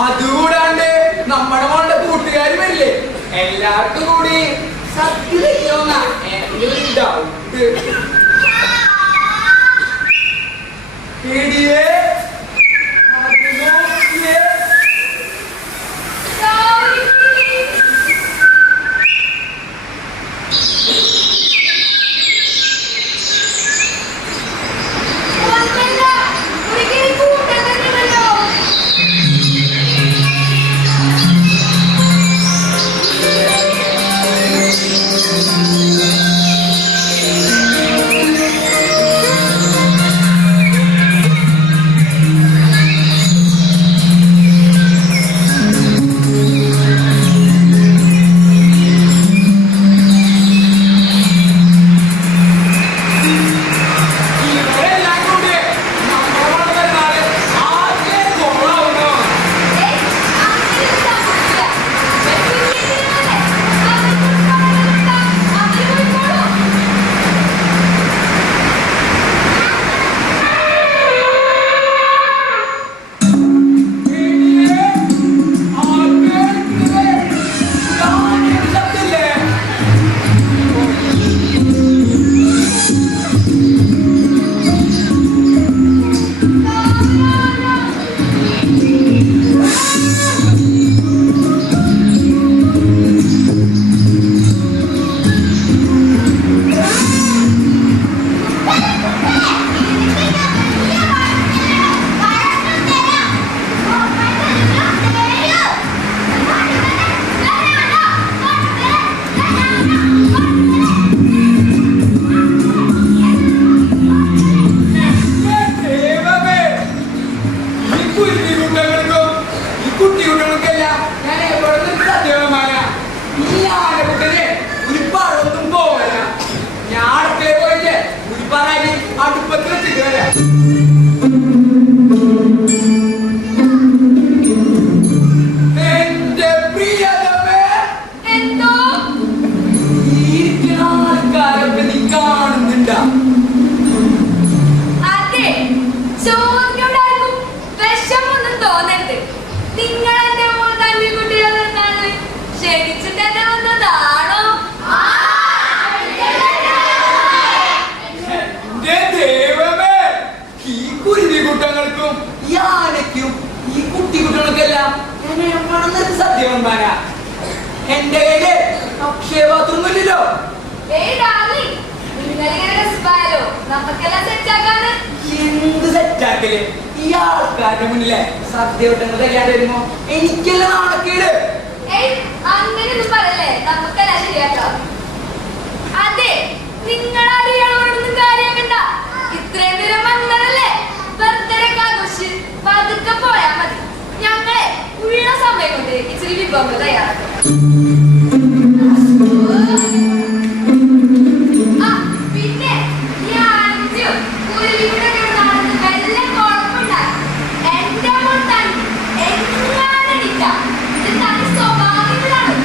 അതുകൂടാണ്ട് നമ്മുടെ മോളുടെ കൂട്ടുകാർ വരില്ലേ എല്ലാവർക്കും കൂടി സത്യം എന്റെ കയ്യില് അക്ഷയ ബാത്റൂം ഇല്ലല്ലോ. എന്ത് സെറ്റാക്കല്? ഈ ആൾക്കാരുടെ മുന്നിലെ സദ്യ വിട്ടുന്ന കല്യാണം വരുമ്പോ എനിക്കല്ല നാണക്കേട്. അങ്ങനെയൊന്നും പറയല്ലേ, നമുക്കെല്ലാം ശരിയാക്കാം. അതെ, നിങ്ങളറിയാളോടൊന്നും കാര്യമാക്കണ്ട. ഇത്രയും ദൂരം വന്നതല്ലേ, ബർത്ത്ഡേക്ക് ആഘോഷിച്ച് പതുക്കെ പോയാ മതി. ഞങ്ങളെ ഉള്ള സമയം കൊണ്ട് ഇച്ചിരി വിഭവങ്ങൾ തയ്യാറാക്കും. പിന്നെ ഈ അഞ്ചു കുരുവിയുടെ നടന്ന് വല്ല കുഴപ്പമുണ്ടായി എന്റെ മോൾ തന്നെ എങ്ങാനടിക്ക. ഇത് തനി സ്വഭാവങ്ങളാണ്.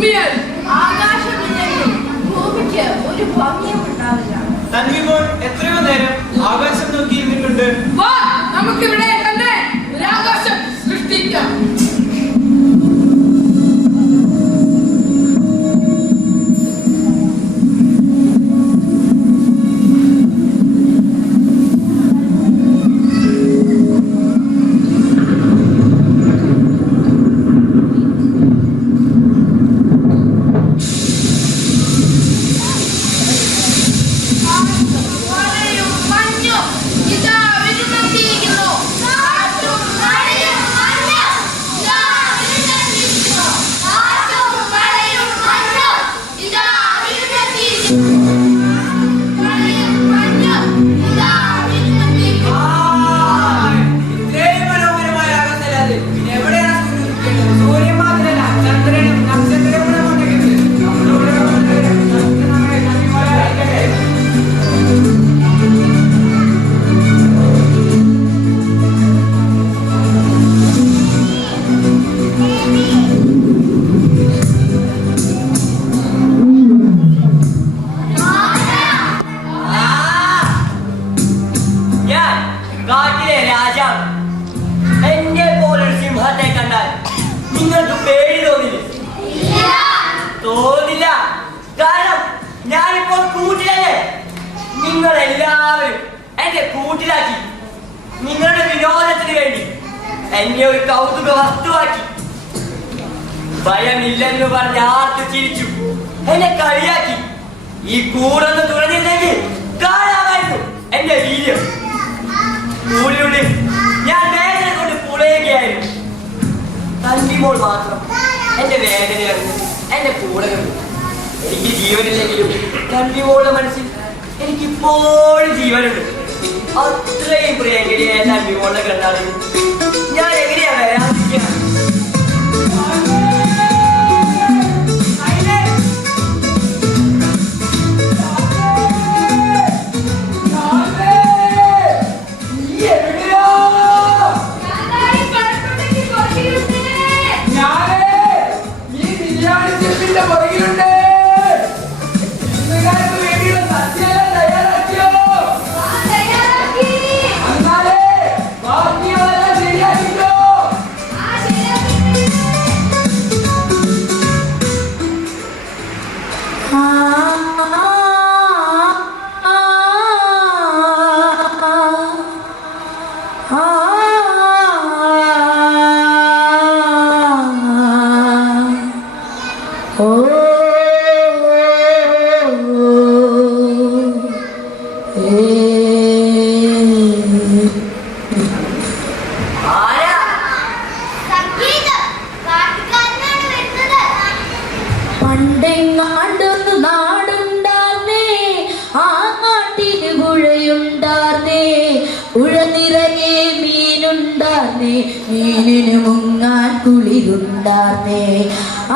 ഭൂമിയിൽ ആകാശമില്ലെങ്കിൽ ഭൂമിക്ക് ഒരു ഭംഗിയും ഉണ്ടാവില്ല. തന്നിപ്പോൾ എത്രയോ നേരം ആകാശം നോക്കിയിരുന്നിട്ടുണ്ട്. വാ, നമുക്കിവിടെ തന്നെ ഒരു ആകാശം സൃഷ്ടിക്കാം. നിങ്ങളെല്ലാവരും എന്റെ കൂട്ടിലാക്കി നിങ്ങളുടെ വിനോദത്തിന് വേണ്ടി എന്നെ ഒരു കൗതുക വസ്തുവാക്കി. ഭയമില്ലെന്ന് പറഞ്ഞ് ആർത്തു ചിരിച്ചു എന്നെ കളിയാക്കി. ഈ കൂടൊന്ന് തുറന്നിരുന്നെങ്കിൽ കാണാമായിരുന്നു എന്റെ വീര്യം. കൂടിനുള്ളിൽ ഞാൻ വേദന കൊണ്ട് പുളയുകയായിരുന്നു. തല്ലിമോൾ മാത്രം എന്റെ വേദന അറിഞ്ഞു എന്റെ കൂടെ കണ്ടു. എനിക്ക് ജീവനില്ലെങ്കിലും തല്ലിമോളുടെ മനസ്സിൽ എനിക്കിപ്പോഴും ജീവനുണ്ട്. അത്രയും പ്രിയങ്കരിയായ തല്ലിമോളുടെ കണ്ടാണ് ഞാൻ എങ്ങനെയാ വരാതിരിക്കുക. പണ്ടെങ്ങാണ്ടൊന്ന് നാടുണ്ടാർന്നേ, ആ നാട്ടിന് പുഴയുണ്ടാർന്നേ, പുഴ നിറയെ മീനുണ്ടാർന്നേ, മീനിന് മുങ്ങാൻ കുളിരുണ്ടാർന്നേ.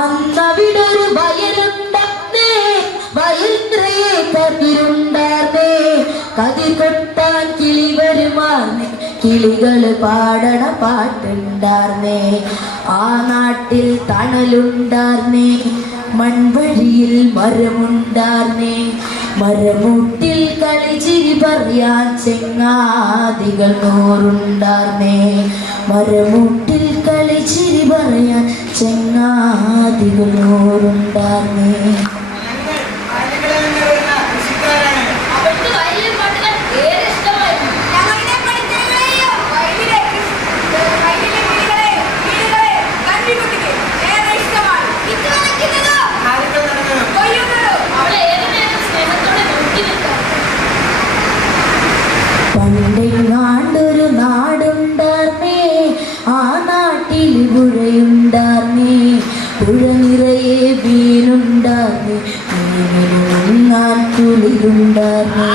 അന്നവിടൊരു വയലുണ്ടാർന്നേ, വയൽ നിറയെ കതിരുണ്ടാർന്നേ, കതിർ കൊട്ടാൻ കിളി വരുമാർന്നേ, കിളികള് പാടണ പാട്ടുണ്ടാർന്നേ. ആ നാട്ടിൽ തണലുണ്ടാർന്നേ, മൺവഴിയിൽ മരമുണ്ടാർന്നേ, മരമൂട്ടിൽ കളിച്ചിരി പറയാൻ ചെങ്ങാതികൾ നൂറുണ്ടാർന്നേ, മരമൂട്ടിൽ കളിച്ചിരി പറയാൻ ചെങ്ങാതികൾ നൂറുണ്ടാർന്നേ. പണ്ടെങ്ങാണ്ടൊരു നാടുണ്ടാർന്നേ, ആ നാട്ടിൽ പുഴയുണ്ടാർന്നേ, പുഴ നിറയെ മീനുണ്ടാർന്നേ, മീനിന് മുങ്ങാൻ കുളിരുണ്ടാർന്നേ.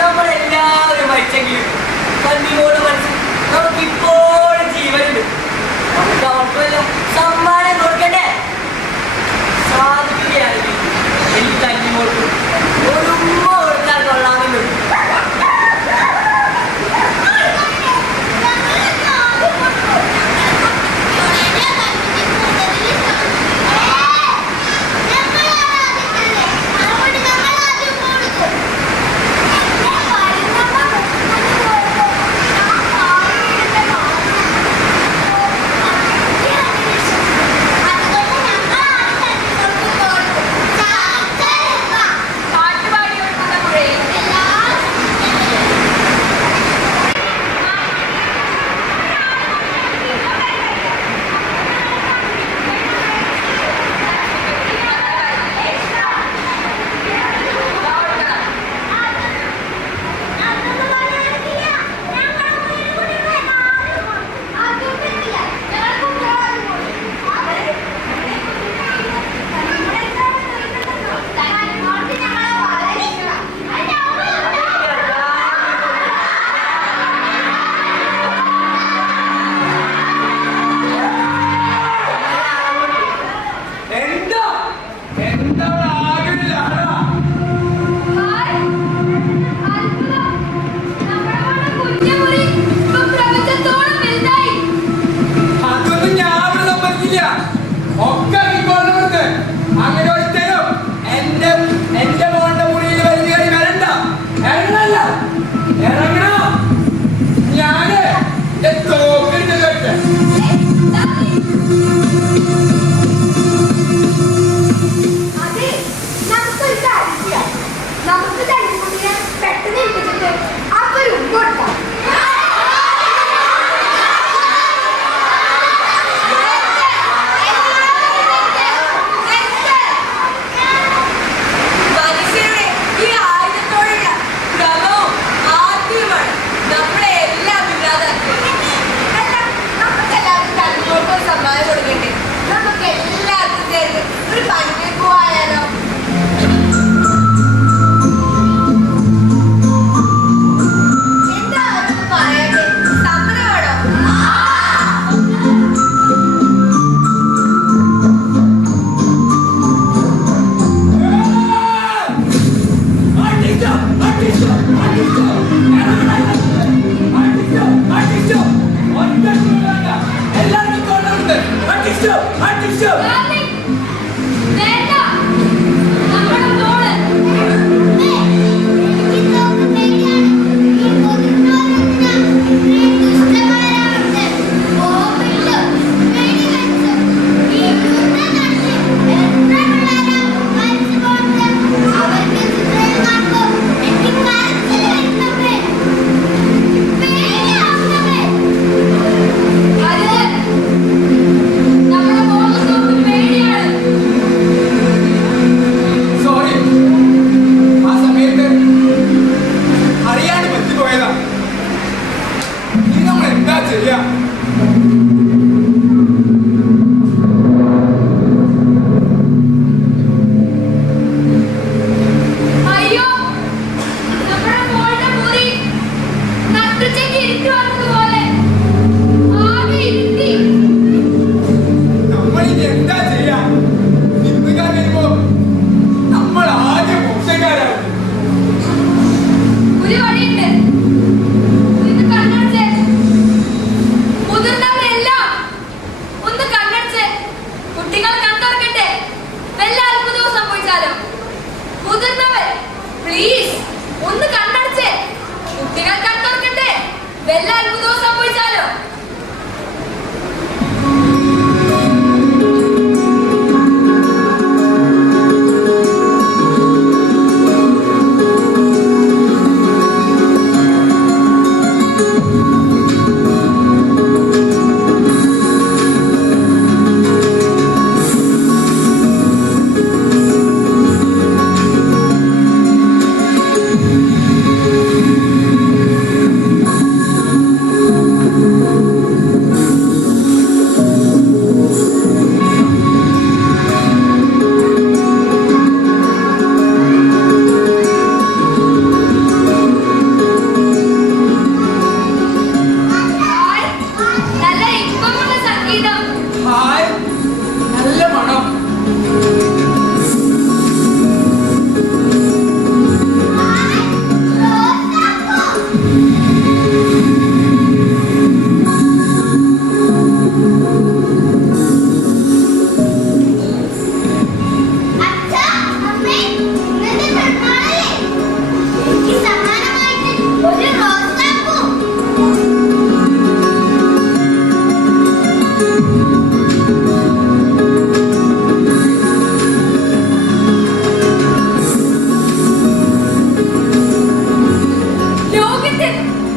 നമ്മളെല്ലാവരും മരിച്ചെങ്കിലും തന്നിയോട് മനസ്സിൽ നമുക്കിപ്പോഴും ജീവനുണ്ട്. നമുക്ക് അവർക്കുമല്ലോ സമ്മാനം കൊടുക്കണ്ടേ? സാധിക്കുകയാണെങ്കിൽ എനിക്ക് തന്നിയോട് ഒരു ഉമ്മ കൊടുക്കാൻ കൊള്ളാമെന്നുണ്ട്.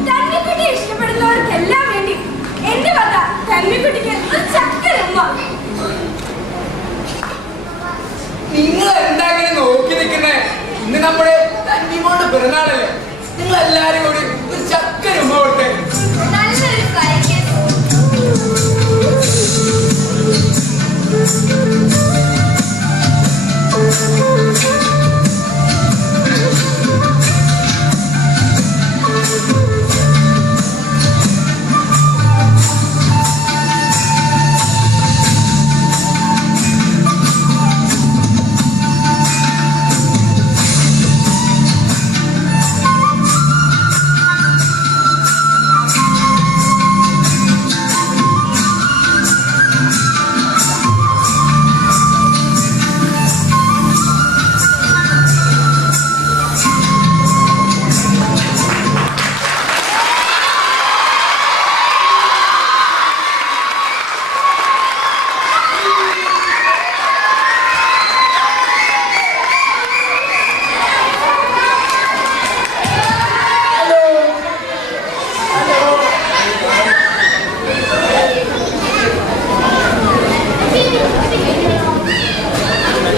തന്നിക്കുട്ടി ഇഷ്ടപ്പെടുന്നവർക്കെല്ലാം വേണ്ടി എന്റെ വക തന്നിക്കുട്ടിക്ക് ഒരു ചക്കരമ്മ. നിങ്ങൾ എന്താ ഇങ്ങനെ നോക്കി നിൽക്കുന്നേ? ഇന്ന് നമ്മുടെ തന്നിമോളുടെ പിറന്നാളല്ലേ? നിങ്ങൾ എല്ലാരും കൂടി ഒരു ചക്കരമ്മ കൊടുത്തേ. നല്ലൊരു ഫ്ലൈറ്റ്.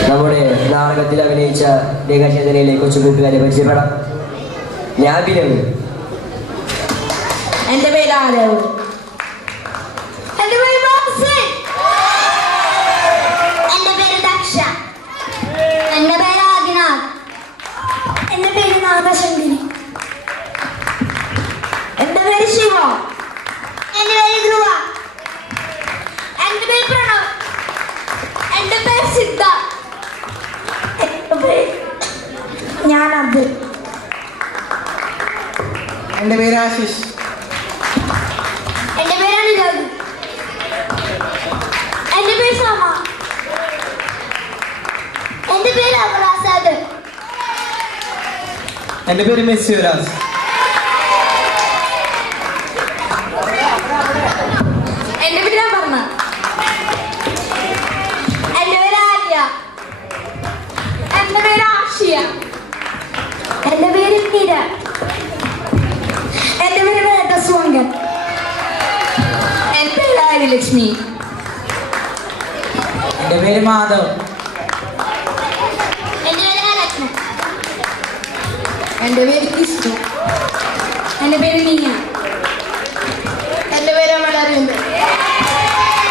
നമ്മുടെ നാടകത്തിൽ അഭിനയിച്ച ലേഖചേതനയിലെ കൊച്ചു കൂട്ടുകാരെ പരിചയപ്പെടാം. ഞാൻ ബിനവ്. എന്റെ പേര് ആരവ്. എന്റെ പേര് റോസൻ. എന്റെ പേര് ദക്ഷ. എന്റെ പേര് ആദിനാഥ്. എന്റെ പേര് നാഗശങ്കിനി. എന്റെ പേര് ശിവ. എന്റെ പേര് ധ്രുവ. എന്റെ പേര് പ്രണവ്. എന്റെ പേര് സിദ്ധ. ഞാൻ അബ്ദുൽ. എൻ്റെ പേര് ആശിഷ്. എന്റെ പേര് അനുരാഗ്. എന്റെ പേര് സമ. എന്റെ പേര് അമറാസാദ്. എൻ്റെ പേര് മെസ്സിറാസ്. എന്റെ പേര് ഞാൻ പറഞ്ഞ. എന്റെ പേര് ആര്യ. എന്റെ പേര് ആഷിയ. എന്റെ പേര് മീര. എന്റെ പേര് വേദസ്വാങ്കൻ. എന്റെ പേര് ആര്യലക്ഷ്മി. എൻ്റെ പേര് മാധവ്. എന്റെ പേര് അലക്ഷ്മി. എന്റെ പേര് ക്രിസ്റ്റു. എന്റെ പേര് മിയ. എന്റെ പേര് അമലാരവിന്ദ്.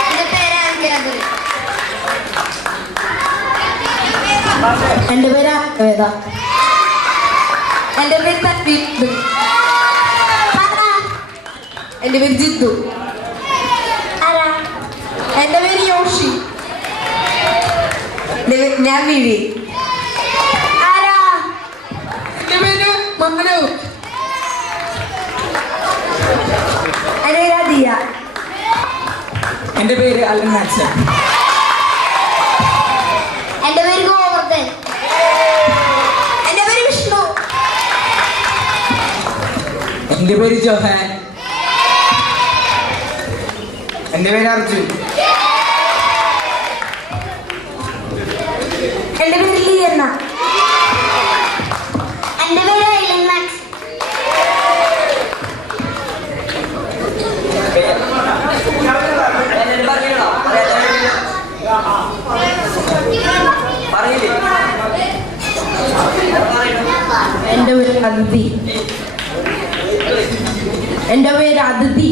എന്റെ പേര് അങ്കിരഗുരു. എന്റെ പേര് വേദ. എന്റെ പേര് തൻവീർ. എന്റെ പേര് ജിത്തു. ആരാ? എന്റെ പേര് യോഷി. ഞാൻ വിഴി. ആരാ? എന്റെ പേര് മംഗലു. എന്റെ പേര് അദിയ. എൻ്റെ പേര് അലൻ മാക്സൺ. എന്റെ പേര് ഗോവർദ്ധൻ. എന്റെ പേര് വിഷ്ണു. എൻ്റെ പേര് ജോഹാൻ. എൻ്റെ പേര് അർജുൻ. എന്റെ പേര് ലീന. എന്റെ പേര് ഐലൻ മാക്സ്. എന്റെ പേര് അതിഥി. എന്റെ പേര് അതിഥി.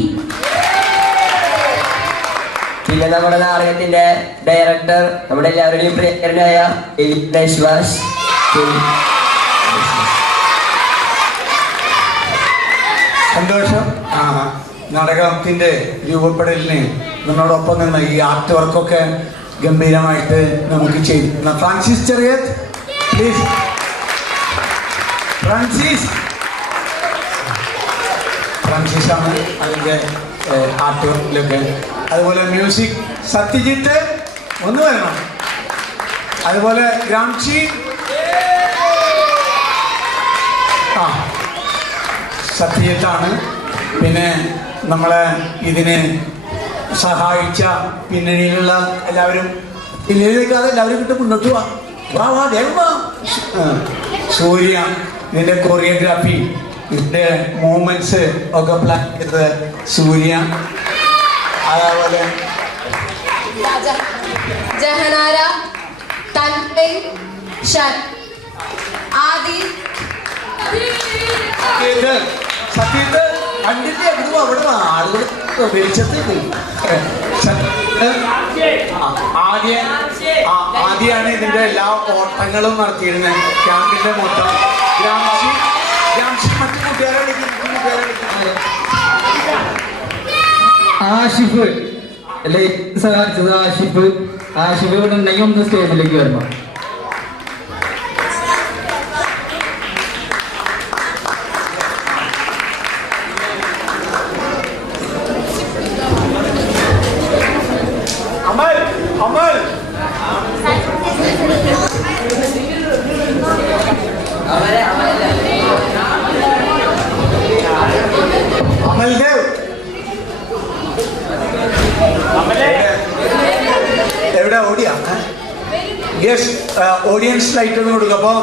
പിന്നെ നമ്മുടെ നാടകത്തിന്റെ ഡയറക്ടർ നമ്മുടെ എല്ലാവരുടെയും പ്രിയങ്കരനായ വിശ്വാസ്. സന്തോഷം. നാടകത്തിന്റെ രൂപപ്പെടലിന് നമ്മളോടൊപ്പം നിന്ന് ഈ ആർട്ട് വർക്കൊക്കെ ഗംഭീരമായിട്ട് നമുക്ക് ചെയ്തു. ഫ്രാൻസിസ് ചെറിയത് പ്ലീസ്. ഫ്രാൻസിസ് ആണ് അതിൻ്റെ ആർട്ട് വർക്കിലൊക്കെ. അതുപോലെ മ്യൂസിക് സത്യജിത്ത് ഒന്ന് വരണം. അതുപോലെ ഗ്രാംഷി. സത്യജിത്താണ്. പിന്നെ നമ്മളെ ഇതിന് സഹായിച്ച പിന്നണിയിലുള്ള എല്ലാവരും, പിന്നണിയിലേക്കാതെ എല്ലാവരും കിട്ടും മുന്നോട്ട് വാ വേഗം വാ. സൂര്യ ഇതിൻ്റെ കൊറിയോഗ്രാഫി ഇതിന്റെ മൂവ്മെന്റ്സ് ഒക്കെ പ്ലാൻ ചെയ്തത് സൂര്യ, അതേപോലെ ജഹനാര, തൻവീർ, ഷൻ, ആദി. സത്യത്ത് കണ്ടിട്ട് എവിടും അവിടെ ആളുകൾ വെളിച്ചത്തിൽ ആദ്യമാണ് ഇതിന്റെ എല്ലാ ഓട്ടങ്ങളും നടത്തിയിരുന്നത്. ക്യാമ്പിന്റെ മൊത്തം മറ്റു കൂട്ടുകാരെ വിളിക്കുന്നത്. ആഷിഫ് അല്ലേ സഹായിച്ചത്? ആഷിഫ് ഇവിടെ ഉണ്ടെങ്കിൽ ഒന്ന് സ്റ്റേജിലേക്ക് വരണം. അമൽ അമൽ അമൽദേവ് എവിടെ ഓടിയാ? യെസ്, ഓഡിയൻസ് ലൈറ്റ് ഒന്ന് കൊടുക്കും. അപ്പോൾ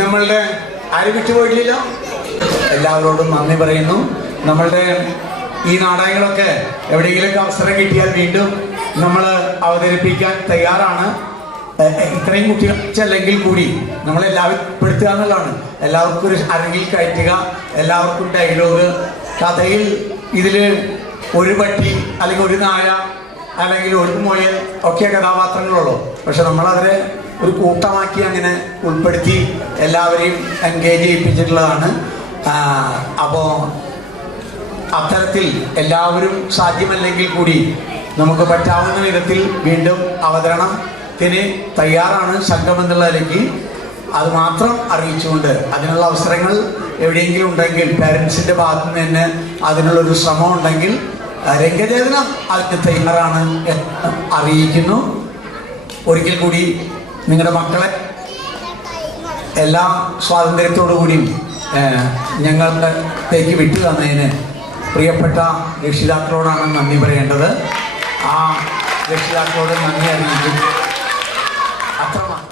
നമ്മളുടെ ആരും വിട്ടുപോയിട്ടില്ലല്ലോ. എല്ലാവരോടും നന്ദി പറയുന്നു. നമ്മളുടെ ഈ നാടകങ്ങളൊക്കെ എവിടെയെങ്കിലൊക്കെ അവസരം കിട്ടിയാൽ വീണ്ടും നമ്മൾ അവതരിപ്പിക്കാൻ തയ്യാറാണ്. ഇത്രയും കുട്ടികളല്ലെങ്കിൽ കൂടി നമ്മളെല്ലാവരും ഉൾപ്പെടുത്തുക എന്നുള്ളതാണ്. എല്ലാവർക്കും ഒരു അരങ്ങിൽ കയറ്റുക, എല്ലാവർക്കും ഡയലോഗ്. കഥയിൽ ഇതിൽ ഒരു പട്ടി അല്ലെങ്കിൽ ഒരു നായ അല്ലെങ്കിൽ ഒരു മുയൽ ഒക്കെ കഥാപാത്രങ്ങളുള്ളൂ. പക്ഷെ നമ്മളതിനെ ഒരു കൂട്ടമാക്കി അങ്ങനെ ഉൾപ്പെടുത്തി എല്ലാവരെയും എൻഗേജ് ചെയ്യിപ്പിച്ചിട്ടുള്ളതാണ്. അപ്പോൾ അത്തരത്തിൽ എല്ലാവരും സാധ്യമല്ലെങ്കിൽ കൂടി നമുക്ക് പറ്റാവുന്ന വിധത്തിൽ വീണ്ടും അവതരണത്തിന് തയ്യാറാണ് സംഘം എന്നുള്ളതിലേക്ക്. അത് മാത്രം അറിയിച്ചുകൊണ്ട് അതിനുള്ള അവസരങ്ങൾ എവിടെയെങ്കിലും ഉണ്ടെങ്കിൽ പേരൻസിൻ്റെ ഭാഗത്തു നിന്ന് തന്നെ അതിനുള്ളൊരു ശ്രമം ഉണ്ടെങ്കിൽ രംഗചേതനം അതിന് തയ്യാറാണ് എന്ന് അറിയിക്കുന്നു. ഒരിക്കൽ കൂടി നിങ്ങളുടെ മക്കളെ എല്ലാ സ്വാതന്ത്ര്യത്തോടു കൂടിയും ഞങ്ങളിലേക്ക് വിട്ടു തന്നതിന് പ്രിയപ്പെട്ട രക്ഷിതാക്കളോടാണ് നന്ദി പറയേണ്ടത്. ആ രക്ഷിതാക്കളോട് നന്ദി അറിയിക്കും. അത്രമാണ്.